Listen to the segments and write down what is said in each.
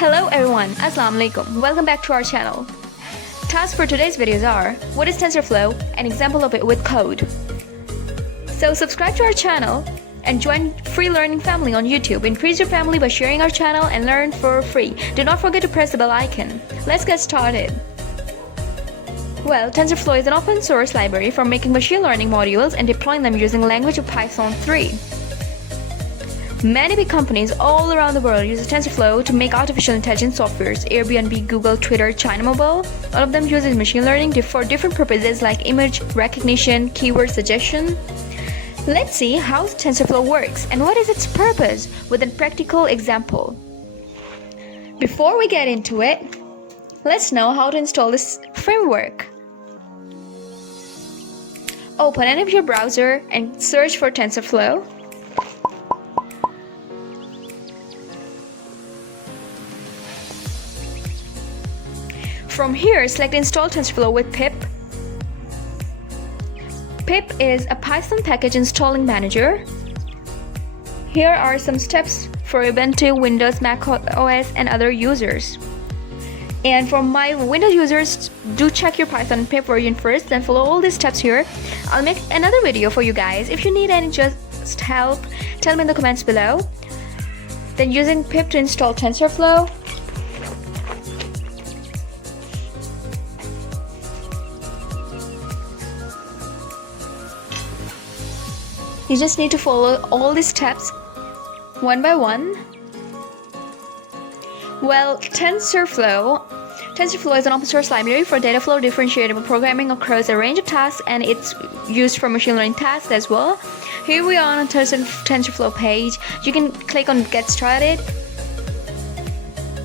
Hello everyone, Asslam-o-Alaikum. Welcome back to our channel. Tasks for today's videos are: what is Tensorflow? An example of it with code. So subscribe to our channel and join free learning family on YouTube. Increase your family by sharing our channel and learn for free. Do not forget to press the bell icon. Let's get started. Well, Tensorflow is an open source library for making machine learning modules and deploying them using language of Python 3. Many big companies all around the world use Tensorflow to make artificial intelligence softwares. Airbnb, Google, Twitter, China Mobile. All of them use machine learning for different purposes like image recognition, keyword suggestion. Let's see how Tensorflow works and what is its purpose with a practical example. Before we get into it, let's know how to install this framework. Open any of your browser and search for Tensorflow. From here, select Install Tensorflow with pip. Pip is a Python package installing manager. Here are some steps for Ubuntu, Windows, Mac OS, and other users. And for my Windows users, do check your Python pip version first, then follow all these steps here. I'll make another video for you guys. If you need any just help, tell me in the comments below. Then using pip to install Tensorflow. You just need to follow all these steps one by one. Well, Tensorflow is an open source library for data flow differentiable programming across a range of tasks, and it's used for machine learning tasks as well. Here we are on the Tensorflow page. You can click on Get Started.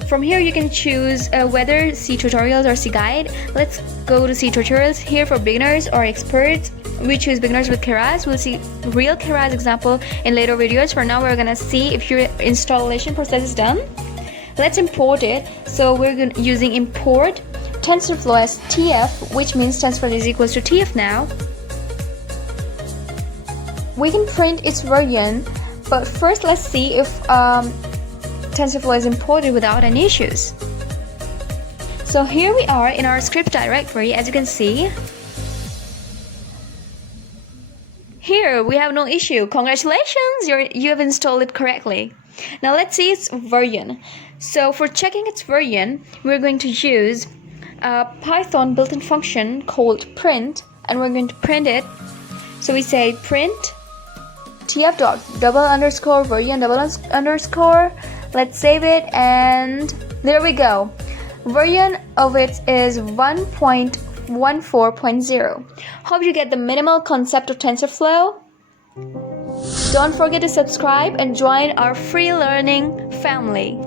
From here you can choose whether see tutorials or see guide. Let's go to see tutorials. Here for beginners or experts, we choose beginners with Keras. We'll see real Keras example in later videos. For now we're gonna see if your installation process is done. Let's import it. So we're using import Tensorflow as TF, which means Tensorflow is equals to TF now. We can print its version, but first let's see if Tensorflow is imported without any issues. So here we are in our script directory. As you can see, here we have no issue. Congratulations, you have installed it correctly. Now let's see its version. So for checking its version, we're going to use a Python built-in function called print, and we're going to print it. So we say print tf dot double underscore version double underscore. Let's save it, and there we go. Version of it is 1.14.0. Hope you get the minimal concept of Tensorflow. Don't forget to subscribe and join our free learning family.